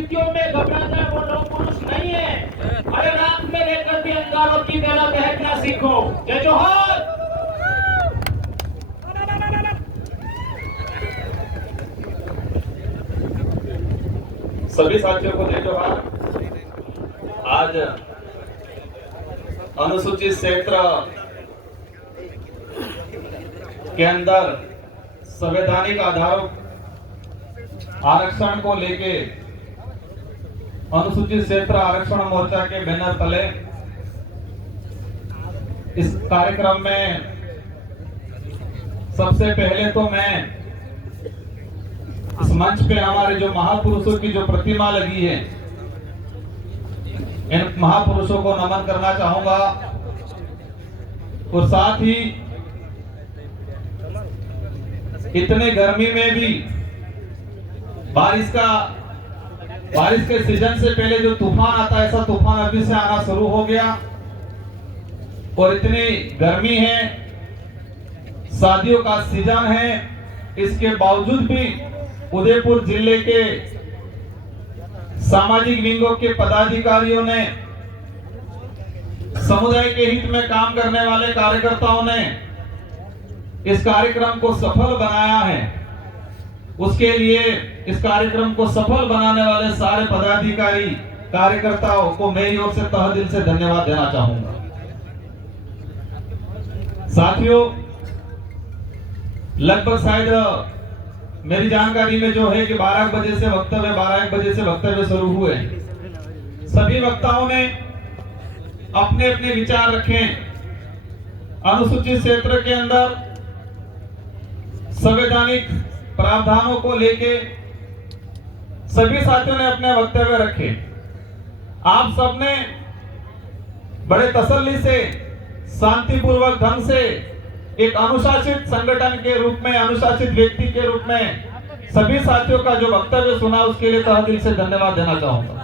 परिस्थितियों में घबरा जाए वो लोग पुरुष नहीं है। अरे रात में लेकर भी अंगारों की बेला बहकना सीखो। जय जोहर। सभी साथियों को जय जोहर। आज अनुसूचित क्षेत्र के अंदर संवैधानिक आधारों आरक्षण को लेके अनुसूचित क्षेत्र आरक्षण मोर्चा के बैनर तले इस कार्यक्रम में सबसे पहले तो मैं इस मंच पे हमारे जो महापुरुषों की जो प्रतिमा लगी है, इन महापुरुषों को नमन करना चाहूंगा। और साथ ही इतने गर्मी में भी बारिश के सीजन से पहले जो तूफान आता है, ऐसा तूफान अभी से आना शुरू हो गया। और इतनी गर्मी है, शादियों का सीजन है, इसके बावजूद भी उदयपुर जिले के सामाजिक विंगों के पदाधिकारियों ने, समुदाय के हित में काम करने वाले कार्यकर्ताओं ने इस कार्यक्रम को सफल बनाया है। उसके लिए इस कार्यक्रम को सफल बनाने वाले सारे पदाधिकारी कार्यकर्ताओं को मेरी ओर से तहे दिल से धन्यवाद देना चाहूंगा। साथियों, लगभग शायद मेरी जानकारी में जो है कि 12 बजे से वक्तव्य शुरू हुए। सभी वक्ताओं ने अपने अपने विचार रखे। अनुसूचित क्षेत्र के अंदर संवैधानिक प्रावधानों को लेके सभी साथियों ने अपने वक्तव्य रखे। आप सबने बड़े तसल्ली से, शांतिपूर्वक ढंग से एक अनुशासित संगठन के रूप में, अनुशासित व्यक्ति के रूप में सभी साथियों का जो वक्तव्य सुना, उसके लिए तहे दिल से धन्यवाद देना चाहूंगा।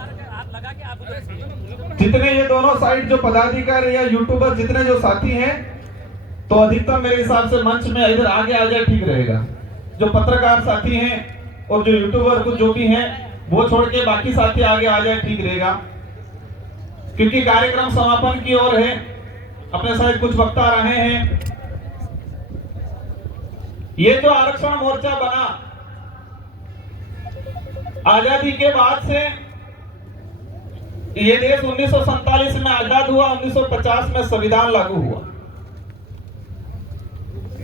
जितने ये दोनों साइड जो पदाधिकारी या यूट्यूबर जितने जो साथी हैं, तो अधिकतम मेरे हिसाब से मंच में इधर आगे आ जाए ठीक रहेगा। जो पत्रकार साथी हैं और जो यूट्यूबर कुछ जो भी हैं, वो छोड़ के बाकी साथी आगे आ जाए ठीक रहेगा, क्योंकि कार्यक्रम समापन की ओर है। अपने साथ कुछ वक्ता रहे हैं। ये जो आरक्षण मोर्चा बना, आजादी के बाद से ये देश 1947 में आजाद हुआ, 1950 में संविधान लागू हुआ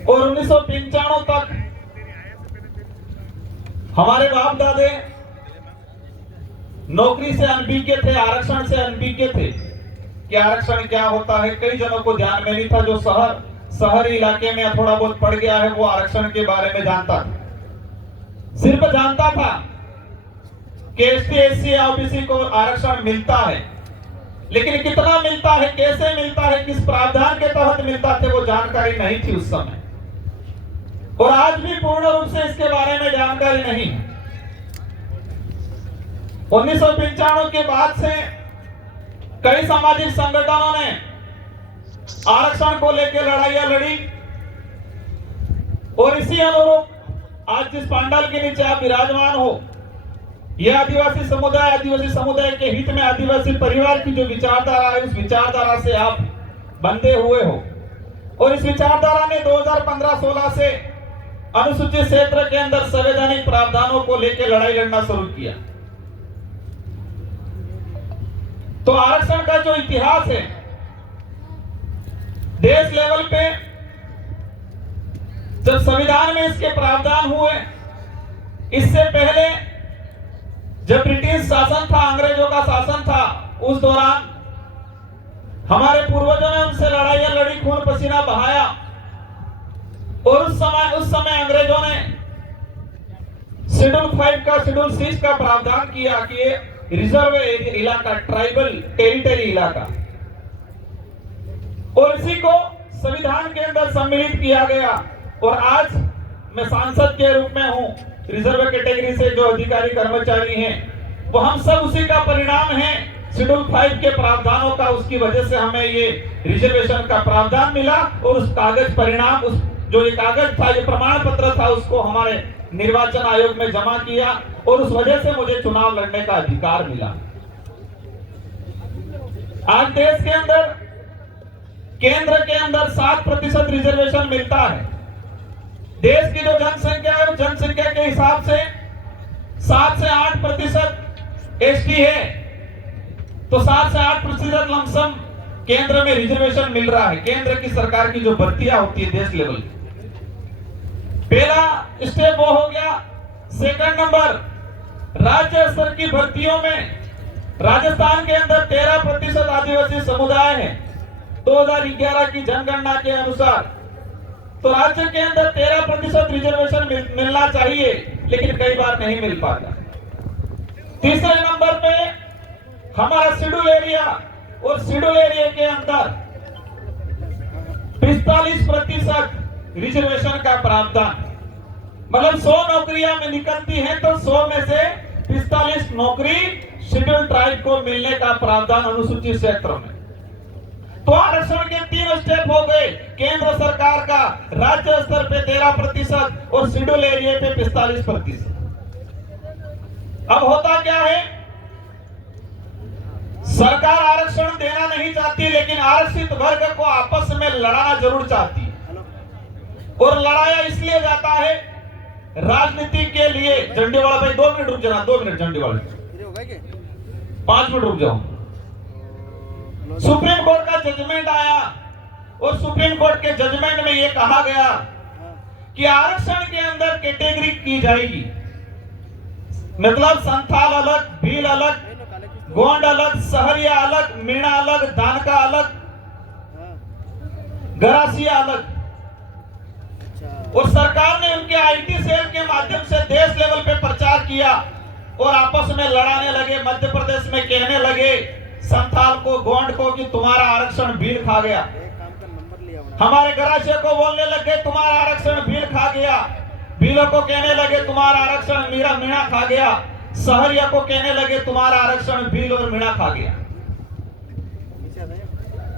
और 1995 तक हमारे बाप दादे नौकरी से अनभिज्ञ थे, आरक्षण से अनभिज्ञ थे कि आरक्षण क्या होता है। कई जनों को ध्यान में नहीं था। जो शहरी इलाके में थोड़ा बहुत पड़ गया है, वो आरक्षण के बारे में जानता था। सिर्फ जानता था कि एसटी, एससी या ओबीसी को आरक्षण मिलता है, लेकिन कितना मिलता है, कैसे मिलता है, किस प्रावधान के तहत मिलता है, वो जानकारी नहीं थी उस समय। और आज भी पूर्ण रूप से इसके बारे में जानकारी नहीं है। 1995 के बाद से कई सामाजिक संगठनों ने आरक्षण को लेकर लड़ाइयां लड़ी और इसी अनुरूप आज जिस पंडाल के नीचे आप विराजमान हो, यह आदिवासी समुदाय के हित में आदिवासी परिवार की जो विचारधारा है, उस विचारधारा से आप बंधे हुए हो। और इस विचारधारा ने 2015-16 से अनुसूचित क्षेत्र के अंदर संवैधानिक प्रावधानों को लेकर लड़ाई लड़ना शुरू किया। तो आरक्षण का जो इतिहास है, देश लेवल पे जब संविधान में इसके प्रावधान हुए, इससे पहले जब ब्रिटिश शासन था, अंग्रेजों का शासन था, उस दौरान हमारे पूर्वजों ने उनसे लड़ाइयां लड़ी, खून पसीना बहाया। और उस समय अंग्रेजों ने शेड्यूल 5 का, शेड्यूल 6 का प्रावधान किया कि ये रिजर्व इलाका, ट्राइबल टेरिटरी इलाका, और इसी को संविधान के अंदर सम्मिलित किया गया। और आज मैं सांसद के रूप में हूं, रिजर्व कैटेगरी से जो अधिकारी कर्मचारी हैं, वो हम सब उसी का परिणाम है, शेड्यूल 5 के प्रावधानों का। उसकी वजह से हमें ये रिजर्वेशन का प्रावधान मिला और उस कागज परिणाम, उस जो ये कागज था, ये प्रमाण पत्र था, उसको हमारे निर्वाचन आयोग में जमा किया और उस वजह से मुझे चुनाव लड़ने का अधिकार मिला। आज देश के अंदर, केंद्र के अंदर 7% रिजर्वेशन मिलता है। देश की जो जनसंख्या है, जनसंख्या के हिसाब से 7 से 8% एसटी है, तो 7 से 8% लमसम केंद्र में रिजर्वेशन मिल रहा है। केंद्र की सरकार की जो भर्तियां होती है देश लेवल की, पहला स्टेप वो हो गया। सेकंड नंबर, राज्य स्तर की भर्तियों में राजस्थान के अंदर 13% आदिवासी समुदाय है 2011 की जनगणना के अनुसार। तो राज्य के अंदर 13% रिजर्वेशन मिलना चाहिए, लेकिन कई बार नहीं मिल पाता। तीसरे नंबर पे हमारा शेड्यूल एरिया, और शेड्यूल एरिया के अंदर 45% रिजर्वेशन का प्रावधान, मतलब 100 नौकरियां में निकलती हैं तो 100 में से 45 नौकरी शेड्यूल ट्राइब को मिलने का प्रावधान अनुसूचित क्षेत्र में। तो आरक्षण के 3 स्टेप हो गए। केंद्र सरकार का राज्य स्तर पे 13% और शेड्यूल एरिया पे 45%। अब होता क्या है, सरकार आरक्षण देना नहीं चाहती, लेकिन आरक्षित वर्ग को आपस में लड़ाना जरूर चाहती है। और लड़ाया इसलिए जाता है राजनीति के लिए। झंडेवाला भाई 2 मिनट रुक जाना, 2 मिनट झंडेवाला, 5 मिनट रुक जाओ। सुप्रीम कोर्ट का जजमेंट आया और सुप्रीम कोर्ट के जजमेंट में यह कहा गया कि आरक्षण के अंदर कैटेगरी की जाएगी, मतलब संथाल अलग, भील अलग, गोंड अलग, सहरिया अलग, मीणा अलग, दानका अलग, गरासिया अलग। और सरकार ने उनके आईटी सेल के माध्यम से देश लेवल पे प्रचार किया और आपस में लड़ाने लगे। मध्य प्रदेश में कहने लगे संथाल को, गोंड को कि तुम्हारा आरक्षण भील खा गया। हमारे गरासिया को बोलने लगे तुम्हारा आरक्षण भील खा गया। भीलों को कहने लगे तुम्हारा आरक्षण मीणा खा गया। सहरिया को कहने लगे तुम्हारा आरक्षण भील और मीणा खा गया।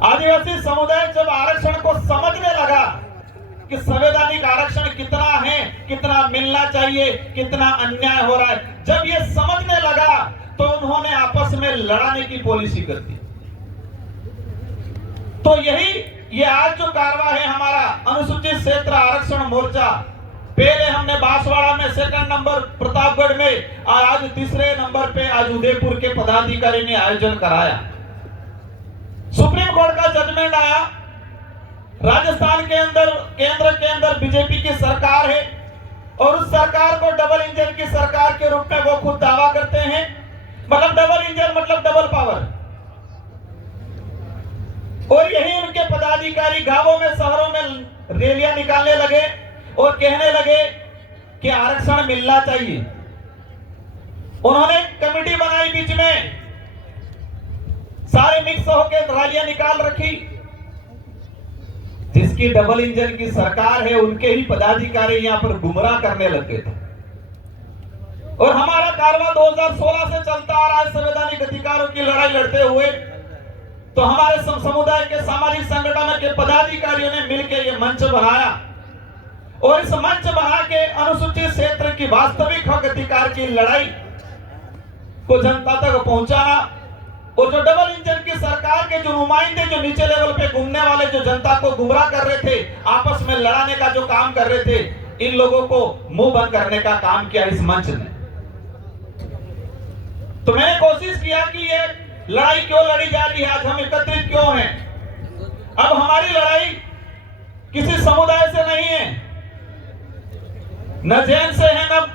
आदिवासी समुदाय जब आरक्षण को समझने लगा कि संवैधानिक आरक्षण कितना है, कितना मिलना चाहिए, कितना अन्याय हो रहा है, जब ये समझने लगा तो उन्होंने आपस में लड़ाने की पॉलिसी कर दी। तो ये आज जो कारवा है हमारा अनुसूचित क्षेत्र आरक्षण मोर्चा, पहले हमने बांसवाड़ा में, सेकंड नंबर प्रतापगढ़ में, और आज तीसरे नंबर पे आज उदयपुर के पदाधिकारी ने आयोजन कराया। सुप्रीम कोर्ट का जजमेंट आया। राजस्थान के अंदर, केंद्र के अंदर बीजेपी की सरकार है और उस सरकार को डबल इंजन की सरकार के रूप में वो खुद दावा करते हैं। मतलब डबल इंजन मतलब डबल पावर। और यही उनके पदाधिकारी गांवों में, शहरों में रैलियां निकालने लगे और कहने लगे कि आरक्षण मिलना चाहिए। उन्होंने कमेटी बनाई, बीच में सारे मिक्स होकर रैलियां निकाल रखी। जिसकी डबल इंजन की सरकार है उनके ही पदाधिकारी यहां पर गुमराह करने लगे थे। और हमारा कारवा 2016 से चलता आ रहा है संवैधानिक अधिकारों की लड़ाई लड़ते हुए। तो हमारे समुदाय के सामाजिक संगठन के पदाधिकारियों ने मिलकर यह मंच बनाया और इस मंच बना के अनुसूचित क्षेत्र की वास्तविक हक अधिकार की लड़ाई को जनता तक पहुंचाना। और जो डबल इंजन की सरकार के जो नुमाइंदे जो नीचे लेवल पे घूमने वाले जो जनता को गुमराह कर रहे थे, आपस में लड़ाने का जो काम कर रहे थे, इन लोगों को मुंह बंद करने का काम किया इस मंच ने। तो मैंने कोशिश किया कि ये लड़ाई क्यों लड़ी जा रही है, आज हम एकत्रित क्यों हैं। अब हमारी लड़ाई किसी समुदाय से नहीं है, न जैन से है, न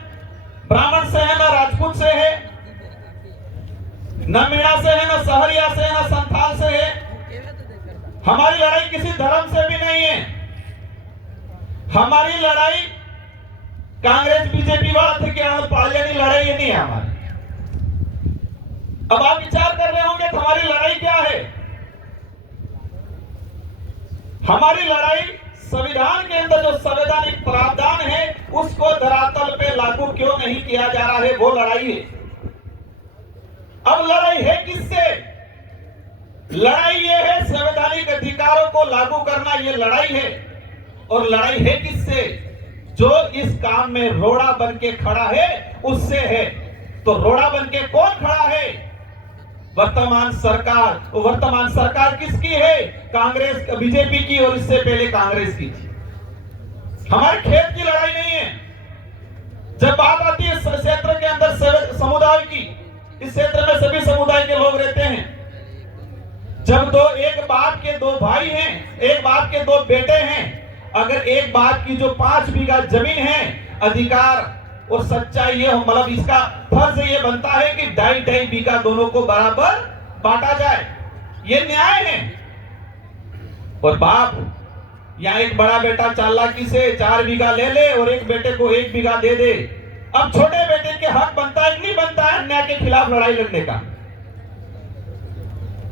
ब्राह्मण से है, न राजपूत से है, न मीणा से है, न सहरिया से है, न संथाल से है। हमारी लड़ाई किसी धर्म से भी नहीं है। हमारी लड़ाई कांग्रेस बीजेपी वाला थे कि पालियानी लड़ाई ये नहीं है हमारी। अब आप विचार कर रहे होंगे हमारी लड़ाई क्या है। हमारी लड़ाई संविधान के अंदर जो संवैधानिक प्रावधान है उसको धरातल पे लागू क्यों नहीं किया जा रहा है, वो लड़ाई है। अब लड़ाई है किससे? लड़ाई ये है संवैधानिक अधिकारों को लागू करना, ये लड़ाई है। और लड़ाई है किससे? जो इस काम में रोड़ा बन के खड़ा है उससे है। तो रोड़ा बन के कौन खड़ा है? वर्तमान सरकार किसकी है? कांग्रेस, बीजेपी की, और इससे पहले कांग्रेस की थी। हमारे खेत की लड़ाई नहीं है। जब बात आती है क्षेत्र के अंदर समुदाय की, इस क्षेत्र में सभी समुदाय के लोग रहते हैं। जब एक बाप के दो भाई हैं, एक बाप के दो बेटे हैं, अगर एक बाप की जो 5 बीघा जमीन है, अधिकार और सच्चाई ये मतलब इसका फर्ज ये बनता है कि 2.5 बीघा दोनों को बराबर बांटा जाए। ये न्याय है। और बाप या एक बड़ा बेटा चालाकी से 4 बीघा ले ले और एक बेटे को 1 बीघा दे दे। अब छोटे बेटे के हक बनता है कि नहीं बनता है अन्याय के खिलाफ लड़ाई लड़ने का?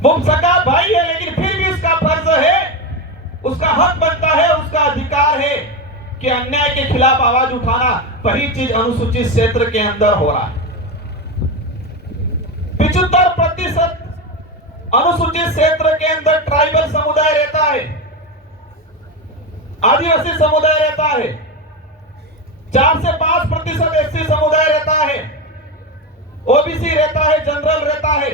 वो सगा भाई है, लेकिन फिर भी उसका फर्ज है, उसका हक बनता है, उसका अधिकार है कि अन्याय के खिलाफ आवाज उठाना। वही चीज अनुसूचित क्षेत्र के अंदर हो रहा है। 75% अनुसूचित क्षेत्र के अंदर ट्राइबल समुदाय रहता है, आदिवासी समुदाय रहता है, 4 से 5% एससी समुदाय रहता है, ओबीसी रहता है, जनरल रहता है।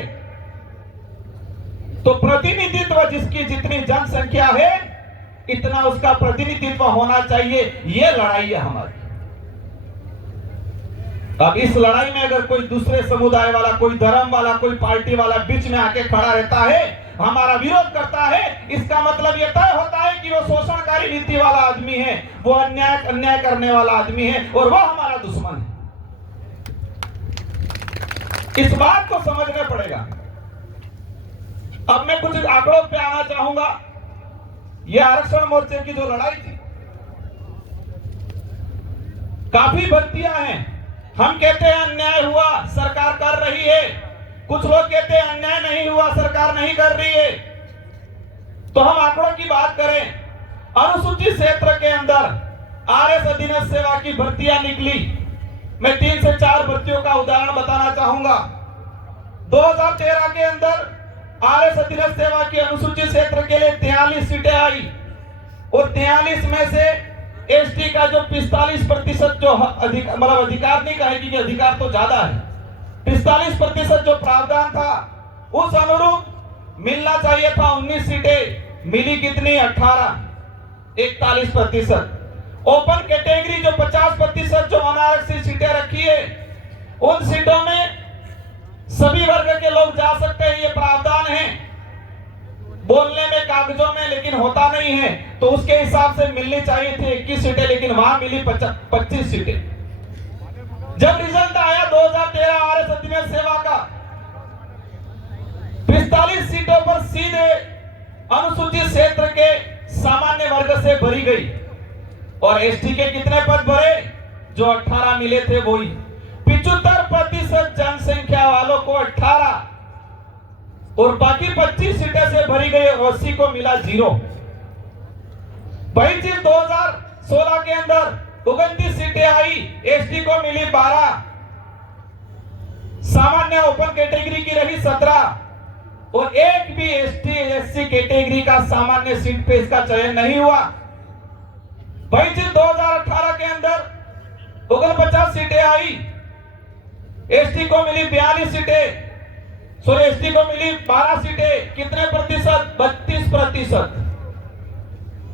तो प्रतिनिधित्व जिसकी जितनी जनसंख्या है इतना उसका प्रतिनिधित्व होना चाहिए। यह लड़ाई है हमारी। अब इस लड़ाई में अगर कोई दूसरे समुदाय वाला, कोई धर्म वाला, कोई पार्टी वाला बीच में आके खड़ा रहता है, हमारा विरोध करता है, इसका मतलब यह तय होता है कि वो शोषणकारी नीति वाला आदमी है, वो अन्याय करने वाला आदमी है और वो हमारा दुश्मन है। इस बात को समझना पड़ेगा। अब मैं कुछ आंकड़ों पे आना चाहूंगा। यह आरक्षण मोर्चे की जो लड़ाई थी, काफी भर्तियां हैं। हम कहते हैं अन्याय हुआ, सरकार कर रही है। कुछ लोग कहते हैं अन्याय नहीं हुआ, सरकार नहीं कर रही है। तो हम आंकड़ों की बात करें, अनुसूचित क्षेत्र के अंदर आरएस अधीनस्थ सेवा की भर्तियां निकली। मैं 3 से 4 भर्तियों का उदाहरण बताना चाहूंगा। 2013 के अंदर आरएस अधीनस्थ सेवा की अनुसूचित क्षेत्र के लिए 43 सीटें आई और 43 में से एसटी का जो 45% जो अधिकार नहीं कहेगी कि अधिकार तो ज्यादा है, 45% जो प्रावधान था उस अनुरूप मिलना चाहिए था 19 सीटें, मिली कितनी? 18, 41%। ओपन कैटेगरी जो 50% जो अनारक्षित सीटें रखी है, उन सीटों में सभी वर्ग के लोग जा सकते हैं, ये प्रावधान है बोलने में, कागजों में, लेकिन होता नहीं है। तो उसके हिसाब से मिलनी चाहिए थी 21 सीटें, लेकिन वहां मिली 25 सीटें। जब रिजल्ट आया 2013 आरएस अधीनस्थ सेवा का, 45 सीटों पर सीधे अनुसूचित क्षेत्र के सामान्य वर्ग से भरी गई और एसटी के कितने पद भरे? जो 18 मिले थे वही। 75% जनसंख्या वालों को 18 और बाकी 25 सीटें से भरी गई और 80 को मिला 0। वही चीज 2016 के अंदर 29 सीटें आई, एसटी को मिली 12, सामान्य ओपन कैटेगरी की रही 17 और एक भी एसटी एससी कैटेगरी का सामान्य सीट पे इसका चयन नहीं हुआ। वही चीज 2018 के अंदर 49 सीटें आई, एसटी को मिली 42 सीटें, सॉरी एसटी को मिली 12 सीटें। कितने प्रतिशत? 32%।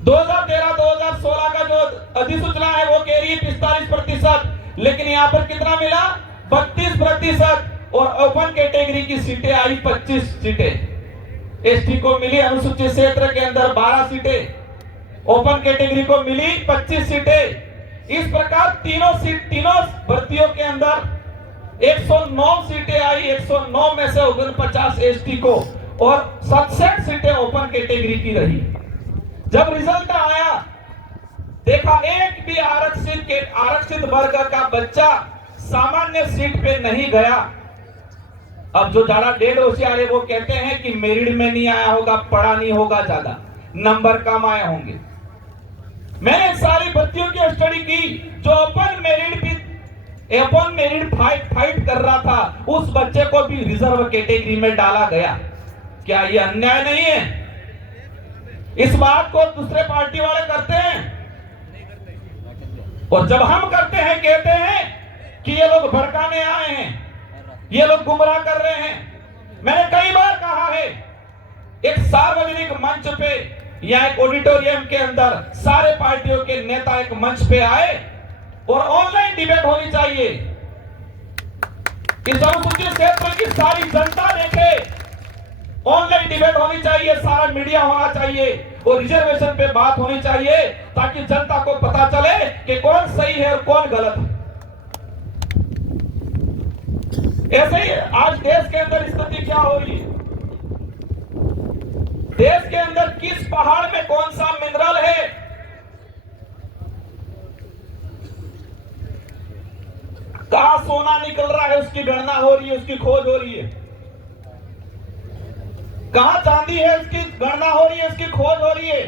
2013-2016 का जो अधिसूचना है वो कह रही है 45%, लेकिन यहां पर कितना मिला? 32% और ओपन कैटेगरी की सीटें आई 25 सीटें। एसटी को मिली अनुसूचित क्षेत्र के अंदर 12 सीटें, ओपन कैटेगरी को मिली 25 सीटें। इस प्रकार तीनों भर्तियों के अंदर 109 सीटें आई, 109 में से 49 एसटी को और 67 सीटें ओपन कैटेगरी की रही। जब रिजल्ट आया, देखा एक भी आरक्षित वर्ग का बच्चा सामान्य सीट पे नहीं गया। अब जो ज्यादा डेढ़ होशियार है वो कहते हैं कि मेरिट में नहीं आया होगा, पढ़ा नहीं होगा, ज्यादा नंबर कम आए होंगे। मैंने सारी भर्तियों की स्टडी की, जो ओपन मेरिट फाइट कर रहा था, उस बच्चे को भी रिजर्व कैटेगरी में डाला गया। क्या ये अन्याय नहीं है? इस बात को दूसरे पार्टी वाले करते हैं और जब हम करते हैं कहते हैं कि ये लोग भड़काने आए हैं। ये लोग गुमराह कर रहे हैं। मैंने कई बार कहा है, एक सार्वजनिक मंच पे या एक ऑडिटोरियम के अंदर सारे पार्टियों के नेता एक मंच पे आए और ऑनलाइन डिबेट होनी चाहिए। इस अनुसूचित क्षेत्र की सारी जनता देखे, ऑनलाइन डिबेट होनी चाहिए, सारा मीडिया होना चाहिए और रिजर्वेशन पे बात होनी चाहिए, ताकि जनता को पता चले कि कौन सही है और कौन गलत है। ऐसे ही आज देश के अंदर स्थिति क्या हो रही है, देश के अंदर किस पहाड़ में कौन सा मिनरल है, कहां सोना निकल रहा है, उसकी गणना हो रही है, उसकी खोज हो रही है। कहां चांदी है, उसकी गणना हो रही है, उसकी खोज हो रही है।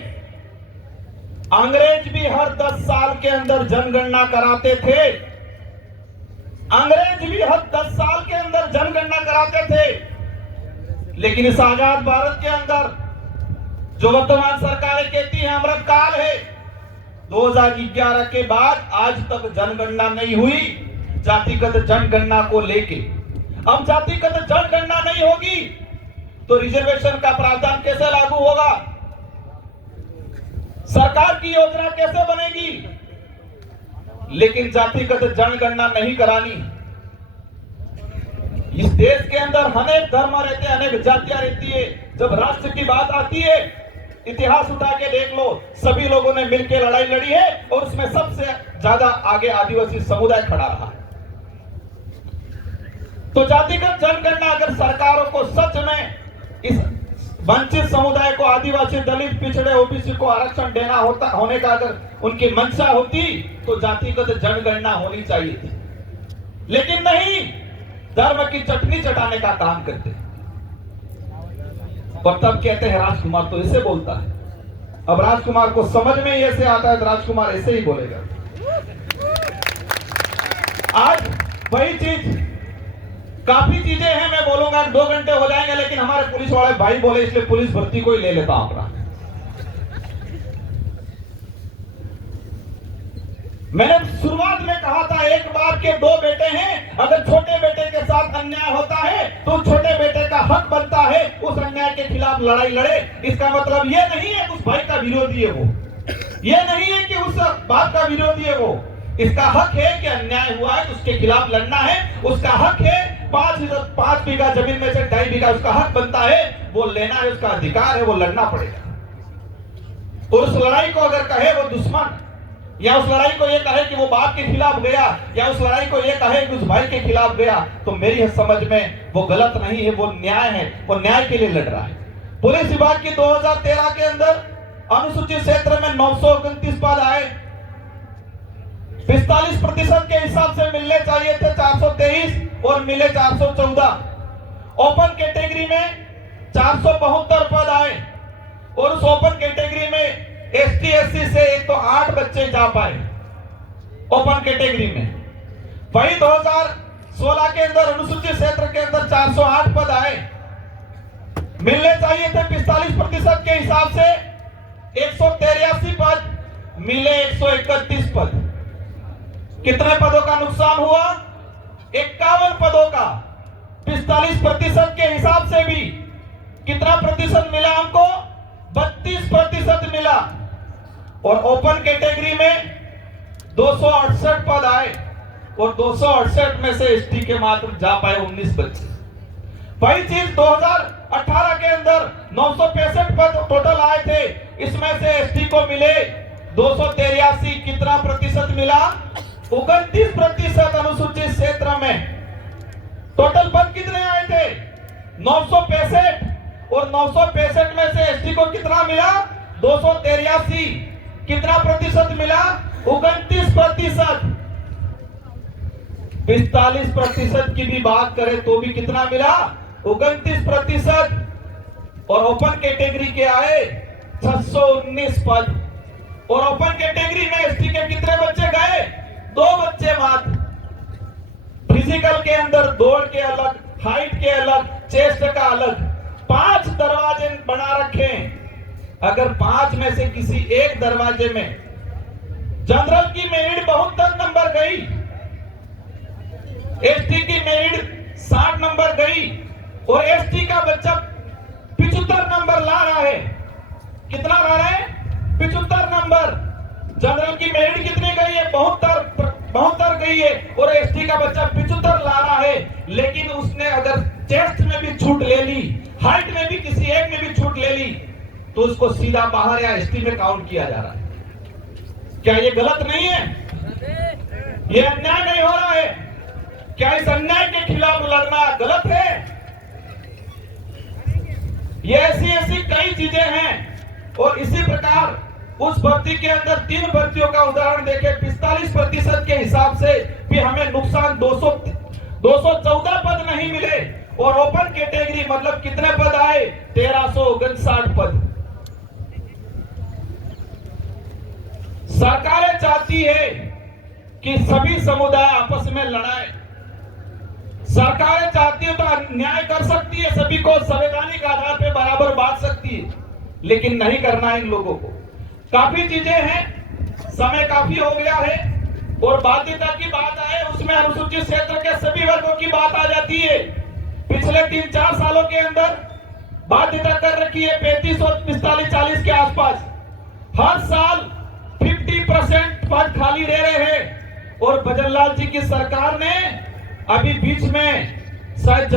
अंग्रेज भी हर 10 साल के अंदर जनगणना कराते थे। अंग्रेज भी हर 10 साल के अंदर जनगणना कराते थे। लेकिन इस आजाद भारत के अंदर जो वर्तमान सरकारें कहती हैं अमृत काल है, 2011 के बाद आज तक जनगणना नहीं हुई जातिगत जनगणना को लेके। अब जातिगत जनगणना नहीं होगी तो रिजर्वेशन का प्रावधान कैसे लागू होगा, सरकार की योजना कैसे बनेगी। लेकिन जातिगत जनगणना नहीं करानी। इस देश के अंदर अनेक धर्म रहते हैं, अनेक जातियां रहती है। जब राष्ट्र की बात आती है, इतिहास उठा के देख लो, सभी लोगों ने मिलकर लड़ाई लड़ी है और उसमें सबसे ज्यादा आगे आदिवासी समुदाय खड़ा रहा है। तो जातिगत जनगणना अगर सरकारों को सच में इस वंचित समुदाय को, आदिवासी, दलित, पिछड़े, ओबीसी को आरक्षण देना होने का अगर उनकी मंशा होती तो जातिगत जनगणना होनी चाहिए थी। लेकिन नहीं, धर्म की चटनी चटाने का काम करते और तब कहते हैं राजकुमार तो ऐसे बोलता है। अब राजकुमार को समझ में ऐसे आता है तो राजकुमार ऐसे ही बोलेगा। आज वही चीज, काफी चीजें हैं, मैं बोलूंगा 2 घंटे हो जाएंगे, लेकिन हमारे पुलिस वाले भाई बोले इसलिए पुलिस भर्ती को ही ले लेता हूं अपना। मैंने शुरुआत में कहा था, एक बाप के 2 बेटे हैं, अगर छोटे बेटे के साथ अन्याय होता है तो छोटे बेटे का हक बनता है उस अन्याय के खिलाफ लड़ाई लड़े। इसका मतलब ये नहीं है कि उस भाई का विरोधी है वो, ये नहीं है कि उस बाप का विरोधी है वो। इसका हक है कि अन्याय हुआ है तो उसके खिलाफ लड़ना है। उसका हक है 5 बीघा जमीन में से 2.5 बीघा उसका हक बनता है, वो लेना है, उसका अधिकार है, वो लड़ना पड़ेगा। और उस लड़ाई को अगर कहे वो दुश्मन, या उस लड़ाई को ये कहे कि वो बाप के खिलाफ गया, या उस लड़ाई को ये कहे कि उस भाई के खिलाफ गया, तो मेरी समझ में वो गलत नहीं है, वो न्याय है, वो न्याय के लिए लड़ रहा है। पुलिस विभाग की 2013 के अंदर अनुसूचित क्षेत्र में 929 पद आए। 45% के हिसाब से मिलने चाहिए थे 423 और मिले 414। ओपन कैटेगरी में 472 पद आए और उस ओपन कैटेगरी में एसटी एससी से एक तो 8 बच्चे जा पाए ओपन कैटेगरी में। वही 2016 के अंदर अनुसूचित क्षेत्र के अंदर 408 पद आए। मिलने चाहिए थे 45% के हिसाब से 183 पद, मिले 131 पद। कितने पदों का नुकसान हुआ? 51 पदों का। 45% के हिसाब से भी कितना प्रतिशत मिला हमको? 32% मिला। और ओपन कैटेगरी में 268 पद आए और 268 में से एसटी के मात्र जा पाए 19 बच्चे। वही चीज 2018 के अंदर 965 पद टोटल आए थे, इसमें से एसटी को मिले 283। कितना प्रतिशत मिला? 29% अनुसूचित क्षेत्र में। टोटल पद कितने आए थे? 965 और 965 में से एसटी को कितना मिला? 283। कितना प्रतिशत मिला? 29%। 45% की भी बात करें तो भी कितना मिला? 29%। और ओपन कैटेगरी के आए 619 पद। और ओपन कैटेगरी में एसटी के कितने बच्चे गए? 2 बच्चे मात्र। फिजिकल के अंदर दौड़ के अलग, हाइट के अलग, चेस्ट का अलग, 5 दरवाजे बना रखे। अगर 5 में से किसी एक दरवाजे में जनरल की मेरिट बहुत तक नंबर गई, एसटी की मेरिट 60 नंबर गई और एसटी का बच्चा 75 नंबर ला रहा है। कितना ला रहा है? 75 नंबर। जनरल की मेरिट कितनी गई है? 72 गई है और एसटी का बच्चा 75 ला रहा है। लेकिन उसने अगर चेस्ट में भी छूट ले ली, हाइट में भी किसी एक में भी छूट ले ली, तो उसको सीधा बाहर या एसटी में काउंट किया जा रहा है। क्या ये गलत नहीं है? ये अन्याय नहीं हो रहा है? क्या इस अन्याय के खिलाफ लड़ना गलत है? ये ऐसी कई चीजें हैं। और इसी प्रकार उस भर्ती के अंदर 3 भर्तियों का उदाहरण देखें, 45% के हिसाब से भी हमें नुकसान 214 पद नहीं मिले। और ओपन कैटेगरी मतलब कितने पद आए? 1359 पद। सरकारें चाहती है कि सभी समुदाय आपस में लड़ाए। सरकारें चाहती है तो न्याय कर सकती है, सभी को संवैधानिक आधार पर बराबर बांट सकती है, लेकिन नहीं करना है इन लोगों को। काफी चीजें हैं, समय काफी हो गया है। और बाध्यता की बात आए, उसमें अनुसूचित क्षेत्र के सभी वर्गों की बात आ जाती है। पिछले 3-4 सालों के अंदर बाध्यता कर रखी है 35 और 45-40 के आसपास। हर साल 50% पद खाली रह रहे हैं। और भजनलाल जी की सरकार ने अभी बीच में शायद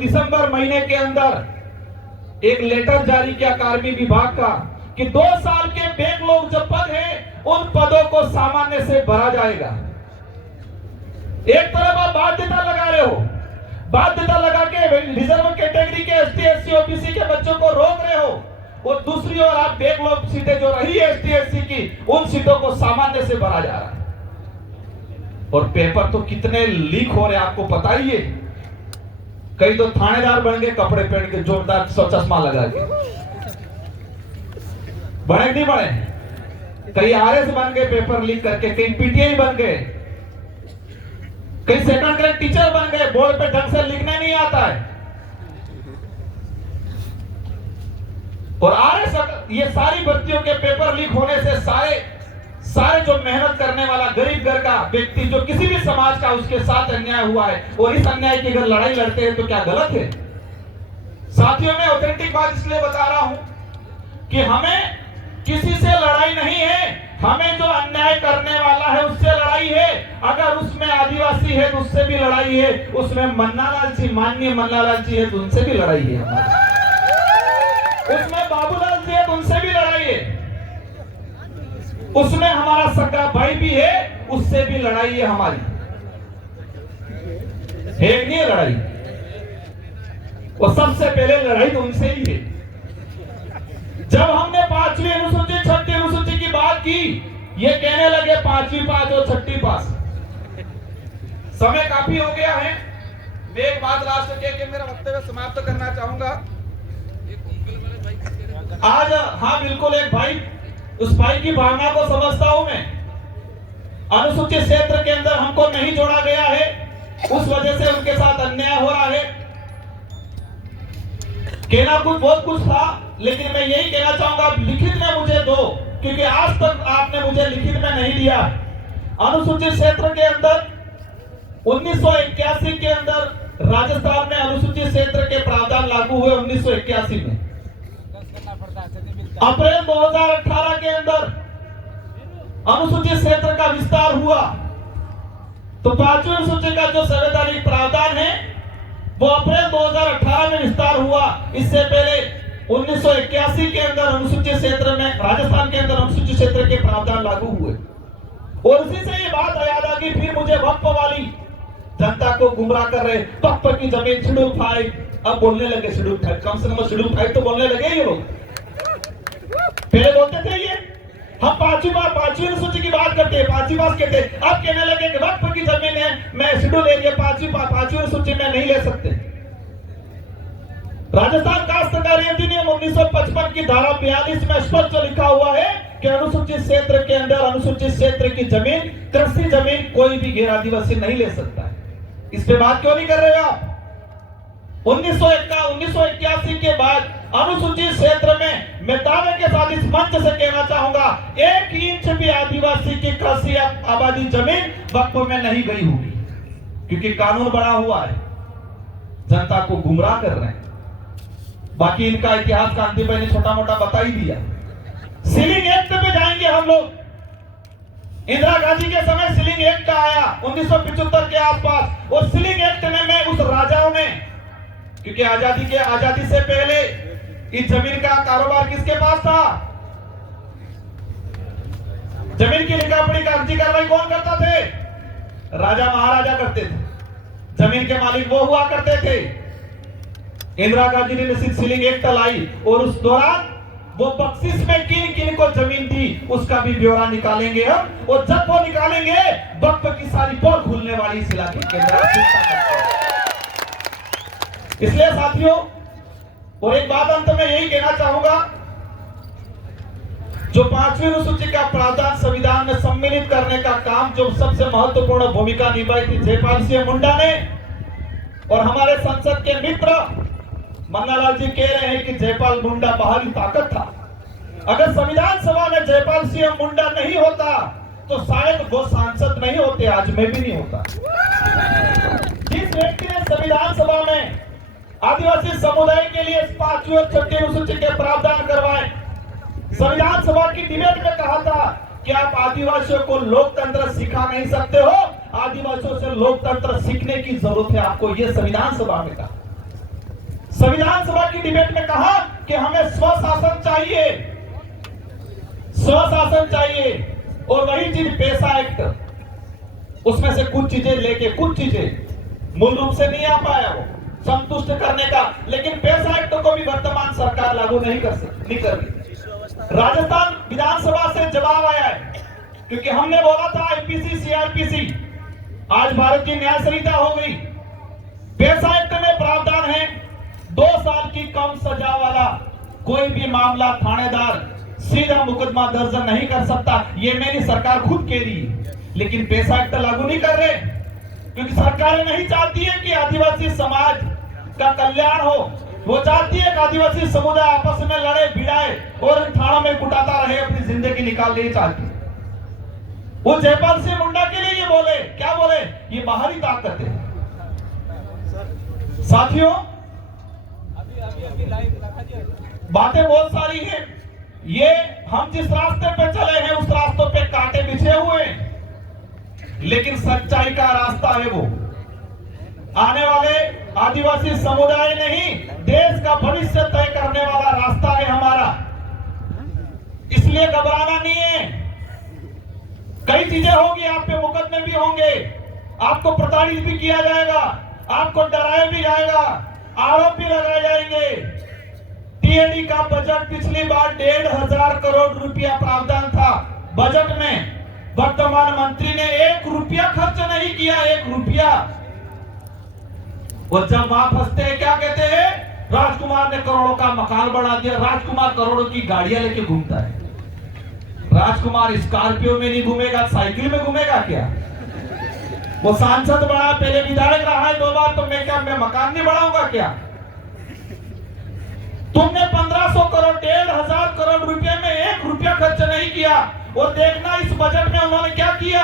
दिसंबर महीने के अंदर एक लेटर जारी किया कार्मिक विभाग का कि 2 साल के बैकलॉग जो पद है उन पदों को सामान्य से भरा जाएगा। एक तरफ आप बाध्यता लगा रहे हो, बाध्यता लगा के रिजर्व कैटेगरी के एसटी एससी ओबीसी के बच्चों को रोक रहे हो, और दूसरी ओर आप बैकलॉग सीटें जो रही है एसटी एससी की, उन सीटों को सामान्य से भरा जा रहा है। और पेपर तो कितने लीक हो रहे हैं आपको पता ही है। कई तो थानेदार बन गए कपड़े पहन के, जोरदार चश्मा लगा के, बने नहीं बने? कई आरएस बन गए पेपर लीक करके, कई पीटीआई बन गए, कई सेकंड ग्रेड टीचर बन गए, बोर्ड पे ढंग से लिखना नहीं आता है। और आरएस, ये सारी भर्तियों के पेपर लीक होने से सारे जो मेहनत करने वाला गरीब घर का व्यक्ति, जो किसी भी समाज का, उसके साथ अन्याय हुआ है, और इस अन्याय की अगर लड़ाई लड़ते हैं तो क्या गलत है? साथियों, मैं ऑथेंटिक बात इसलिए बता रहा हूं कि हमें किसी से लड़ाई नहीं है, हमें जो अन्याय करने वाला है उससे लड़ाई है। अगर उसमें आदिवासी है तो उससे भी लड़ाई है, उसमें मन्नालाल जी, माननीय मन्नालाल जी है तो उनसे भी लड़ाई है हमारी, उसमें बाबूलाल जी है तो उनसे भी लड़ाई है, उसमें हमारा सगा भाई भी है, उससे भी लड़ाई है हमारी। है नहीं है लड़ाई? और सबसे पहले लड़ाई तो उनसे ही है। जब हमने 5वीं अनुसूची 6ठी अनुसूची की बात की, ये कहने लगे 5वीं पास और 6ठी पास। समय काफी हो गया है। मैं एक बात लास्ट के मेरा वक्तव्य समाप्त करना चाहूंगा। आज हाँ बिल्कुल, एक भाई, उस भाई की भावना को समझता हूं मैं। अनुसूचित क्षेत्र के अंदर हमको नहीं जोड़ा गया है, उस वजह से उनके साथ अन्याय हो रहा है। कहना कुछ बहुत कुछ था, लेकिन मैं यही कहना चाहूंगा, लिखित में मुझे दो, क्योंकि आज तक आपने मुझे लिखित में नहीं दिया। अनुसूचित क्षेत्र के अंदर 1981 के अंदर राजस्थान में अनुसूचित क्षेत्र के प्रावधान लागू हुए 1981 में। अप्रैल 2018 के अंदर अनुसूचित क्षेत्र का विस्तार हुआ, तो 5वीं अनुसूची का जो संवैधानिक प्रावधान है वो अप्रैल 2018 में विस्तार हुआ। इससे पहले 1981 के अंदर अनुसूचित क्षेत्र में, राजस्थान के अंदर अनुसूचित क्षेत्र के प्रावधान लागू हुए। और उसी से ये बात याद आ गई, फिर मुझे वक्फ वाली जनता को गुमराह कर रहे, वक्फ की जमीन शेड्यूल 5, अब बोलने लगे शेड्यूल 5, कम से कम शेड्यूल 5 तो बोलने लगे ये लोग। पहले बोलते थे ये, हम 5वीं अनुसूची की बात करते हैं, 5वीं बात कहते, अब कहने लगे कि वक्फ की जमीन है, मैं शेड्यूल एरिया 5वीं अनुसूची में नहीं ले सकते। राजस्थान काश्तकारी अधिनियम 1955 की धारा 42 में स्पष्ट लिखा हुआ है कि अनुसूचित क्षेत्र के अंदर अनुसूचित क्षेत्र की जमीन, कृषि जमीन कोई भी गैर आदिवासी नहीं ले सकता है। इस पे बात क्यों नहीं कर रहे हो आप? 1981 के बाद अनुसूचित क्षेत्र में मैं दावे के साथ इस मंच से कहना चाहूंगा, 1 इंच भी आदिवासी की कृषि आबादी जमीन वक्फ में नहीं गई होगी, क्योंकि कानून बना हुआ है। जनता को गुमराह कर रहे हैं। बाकी इनका इतिहास कांति भाई ने छोटा मोटा बता ही दिया। सीलिंग एक्ट पे जाएंगे हम लोग। इंदिरा गांधी के समय सीलिंग एक्ट आया 1975 के आसपास। और सीलिंग एक्ट में मैं उस राजाओं ने, क्योंकि आजादी से पहले इस जमीन का कारोबार किसके पास था? जमीन की लिखापढ़ी का अर्जी कार्रवाई कौन करता थे? राजा महाराजा करते थे। जमीन के मालिक वो हुआ करते थे। इंदिरा गांधी ने सीलिंग एक्ट लाई और उस दौरान वो बख्शिश में किन किन को जमीन दी उसका भी ब्यौरा निकालेंगे हम। और जब वो निकालेंगे वक्त की सारी पोल खुलने वाली इस इलाके के अंदर। इसलिए साथियों, और एक बात अंत में यही कहना चाहूंगा, जो 5वीं अनुसूची का प्रावधान संविधान में सम्मिलित करने का काम जो सबसे महत्वपूर्ण भूमिका निभाई थी जयपाल सिंह मुंडा ने, और हमारे संसद के मित्र मन्नालाल जी कह रहे हैं कि जयपाल मुंडा बाहरी ताकत था। अगर संविधान सभा में जयपाल सिंह मुंडा नहीं होता तो शायद वो सांसद नहीं होते, आज मैं भी नहीं होता। जिस व्यक्ति ने संविधान सभा में आदिवासी समुदाय के लिए 5वीं और 6वीं अनुसूची के प्रावधान करवाए, संविधान सभा की डिबेट में कहा था कि आप आदिवासियों को लोकतंत्र सिखा नहीं सकते हो, आदिवासियों से लोकतंत्र सीखने की जरूरत है आपको, यह संविधान सभा में कहा। संविधान सभा की डिबेट में कहा कि हमें स्वशासन चाहिए, स्वशासन चाहिए। और वही चीज पैसा एक्ट, उसमें से कुछ चीजें लेके कुछ चीजें मूल रूप से नहीं आ पाया वो संतुष्ट करने का, लेकिन पैसा एक्ट को भी वर्तमान सरकार लागू नहीं कर रही। राजस्थान विधानसभा से जवाब आया है, क्योंकि हमने बोला था आईपीसी सीआरपीसी, आज भारत की न्याय संहिता हो गई। पैसा एक्ट में प्रावधान है 2 साल की कम सजा वाला कोई भी मामला थानेदार सीधा मुकदमा दर्ज नहीं कर सकता। ये मेरी सरकार खुद कह रही है, लेकिन पैसा एक्ट लागू नहीं कर रहे, क्योंकि सरकार नहीं चाहती है कि आदिवासी समाज का कल्याण हो। वो चाहती है कि आदिवासी समुदाय आपस में लड़े भिड़ाए और थानों में कुटाता रहे, अपनी जिंदगी निकाल नहीं चाहती। वो जयपाल सिंह मुंडा के लिए ये बोले, क्या बोले? ये बाहरी ताकत है। साथियों, बातें बहुत सारी हैं। ये हम जिस रास्ते पे चले हैं उस रास्तों पे कांटे बिछे हुए हैं, लेकिन सच्चाई का रास्ता है वो। आने वाले आदिवासी समुदाय नहीं, देश का भविष्य तय करने वाला रास्ता है हमारा, इसलिए घबराना नहीं है। कई चीजें होगी, आप पे मुकदमे भी होंगे, आपको प्रताड़ित भी किया जाएगा, आपको डराया भी जाएगा, आरोप भी लगाए जाएंगे। टीएडी का बजट पिछली बार 1,500 करोड़ रुपया प्रावधान था बजट में, वर्तमान मंत्री ने 1 रुपया खर्च नहीं किया, 1 रुपया। और जब वहां फंसते हैं क्या कहते हैं? राजकुमार ने करोड़ों का मकान बना दिया, राजकुमार करोड़ों की गाड़ियां लेके घूमता है। राजकुमार स्कॉर्पियो में नहीं घूमेगा, साइकिल में घूमेगा क्या? वो सांसद बना, पहले विधायक रहा है 2 बार, तो मैं मकान नहीं बढ़ाऊंगा क्या? तुमने 1500 करोड़ 1,500 करोड़ रुपए में 1 रुपया खर्च नहीं किया। और देखना इस बजट में उन्होंने क्या किया,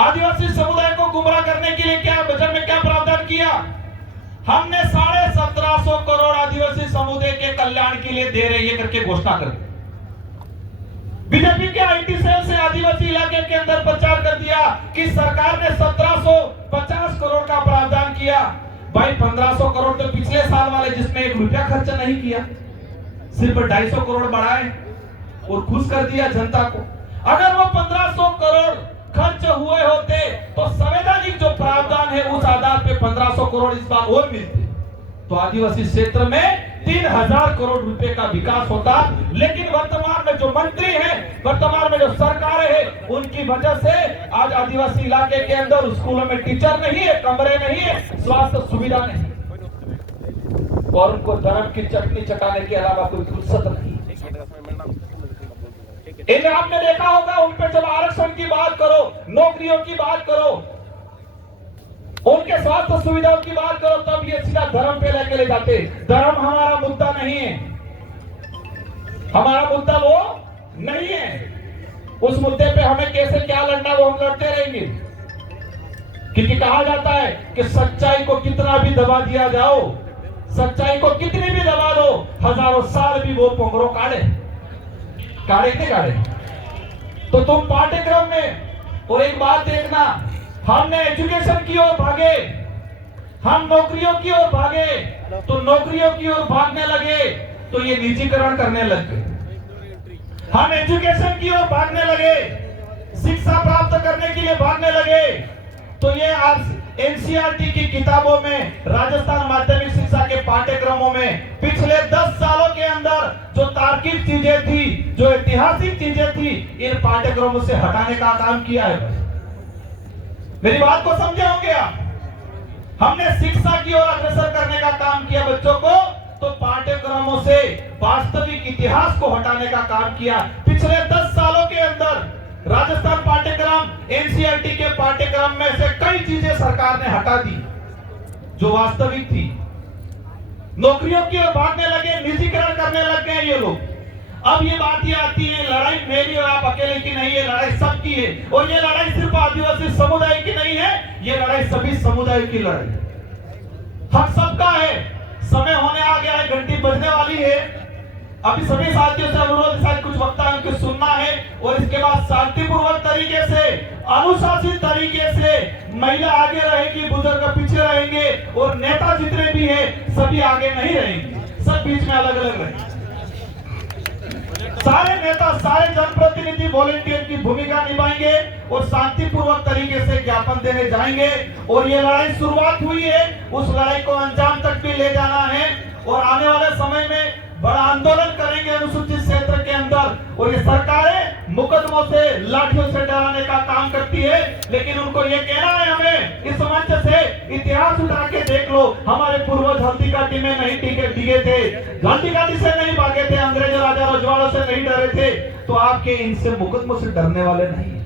आदिवासी समुदाय को गुमराह करने के लिए क्या बजट में क्या प्रावधान किया। हमने 1750 करोड़ आदिवासी समुदाय के कल्याण के लिए दे रहे हैं करके घोषणा कर दी। बीजेपी के आईटी सेल से आदिवासी इलाके के अंदर प्रचार कर दिया कि सरकार ने 1750 करोड़ का प्रावधान किया। भाई 1500 करोड़ तो पिछले साल वाले जिसमें 1 रुपया खर्च नहीं किया, सिर्फ 250 करोड़ बढ़ाए और खुश कर दिया जनता को। अगर वो 1500 करोड़ खर्च हुए होते तो संवैधानिक जो प्रावधान है उस आधार पे 1500 करोड़ इस बार और मिलते, तो आदिवासी क्षेत्र में 3000 करोड़ रुपए का विकास होता। लेकिन वर्तमान में जो मंत्री हैं, वर्तमान में जो सरकार है, उनकी वजह से आज आदिवासी इलाके के अंदर स्कूलों में टीचर नहीं है, कमरे नहीं है, स्वास्थ्य सुविधा नहीं, और उनको धर्म की चटनी चटाने के अलावा कोई फुर्सत नहीं। इन्हें आपने देखा होगा, उन पे जब आरक्षण की बात करो, नौकरियों की बात करो, उनके स्वास्थ्य सुविधाओं की बात करो, तब ये सीधा धर्म पे लेके ले जाते। धर्म हमारा मुद्दा नहीं है, हमारा मुद्दा वो नहीं है। उस मुद्दे पे हमें कैसे क्या लड़ना वो हम लड़ते रहेंगे। क्योंकि कहा जाता है कि सच्चाई को कितना भी दबा दिया जाओ, सच्चाई को कितनी भी दबा दो, हजारों साल भी वो पोंगरों काढ़े के काढ़े। तो तुम पाठ्यक्रम में, और एक बात देखना, हमने एजुकेशन की ओर भागे, हम नौकरियों की ओर भागे, तो नौकरियों की ओर भागने लगे तो ये निजीकरण करने लग गए। हम एजुकेशन की ओर भागने लगे, शिक्षा प्राप्त करने के लिए भागने लगे, तो ये आज एनसीईआरटी की किताबों में, राजस्थान माध्यमिक शिक्षा के पाठ्यक्रमों में पिछले 10 सालों के अंदर जो तार्किक चीजें थी, जो ऐतिहासिक चीजें थी, इन पाठ्यक्रमों से हटाने का काम किया है। मेरी बात को समझे होंगे आप? हमने शिक्षा की ओर अग्रसर करने का काम किया बच्चों को, तो पाठ्यक्रमों से वास्तविक इतिहास को हटाने का काम किया। पिछले 10 सालों के अंदर राजस्थान पाठ्यक्रम, एनसीईआरटी के पाठ्यक्रम में से कई चीजें सरकार ने हटा दी जो वास्तविक थी। नौकरियों की ओर भागने लगे, निजीकरण करने लग गए ये लोग। अब ये बात ये आती है, लड़ाई मेरी और आप अकेले की नहीं है, लड़ाई सबकी है। और ये लड़ाई सिर्फ आदिवासी समुदाय की नहीं है, ये लड़ाई सभी समुदाय की लड़ाई, हक सबका है। समय होने आ गया है, घंटी बजने वाली है। अभी सभी साथियों से अनुरोध, शायद कुछ वक्ता उनको सुनना है, और इसके बाद शांतिपूर्वक तरीके से, अनुशासित तरीके से महिला आगे रहेगी, बुजुर्ग पीछे रहेंगे, और नेता जितने भी हैं सभी आगे नहीं रहेंगे, सब बीच में अलग अलग रहेंगे। सारे नेता, सारे जनप्रतिनिधि वॉलंटियर की भूमिका निभाएंगे और शांतिपूर्वक तरीके से ज्ञापन देने जाएंगे। और ये लड़ाई शुरुआत हुई है, उस लड़ाई को अंजाम तक भी ले जाना है, और आने वाले समय में बड़ा आंदोलन करेंगे अनुसूचित क्षेत्र के अंदर। और ये सरकारें मुकदमों से, लाठियों से डराने का काम करती है, लेकिन उनको ये कहना है हमें इस मंच से, इतिहास उठा के देख लो, हमारे पूर्वज हल्दी घाटी में नहीं टिके थे, हल्दी घाटी से नहीं भागे थे, अंग्रेज राजा रजवाड़ों से नहीं डरे थे, तो आपके इनसे मुकदमों से डरने वाले नहीं है,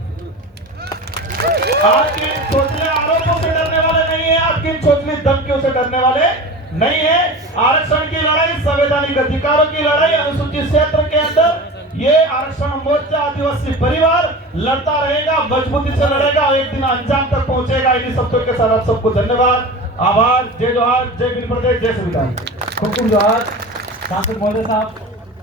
आपके छोटे आरोपों से डरने वाले नहीं है, आपके छोटे धमकियों से डरने वाले नहीं है। आरक्षण की लड़ाई, संवैधानिक अधिकारों की लड़ाई अनुसूचित क्षेत्र के अंदर ये आरक्षण मोर्चा आदिवासी परिवार लड़ता रहेगा, मजबूती से लड़ेगा, और एक दिन अंजाम तक पहुंचेगा। इन्हीं शब्दों के साथ आप सबको धन्यवाद, आभार, जय जोहार, जय भील प्रदेश, जय संविधान। खूब खूब जोहार सांसद महोदय साहब।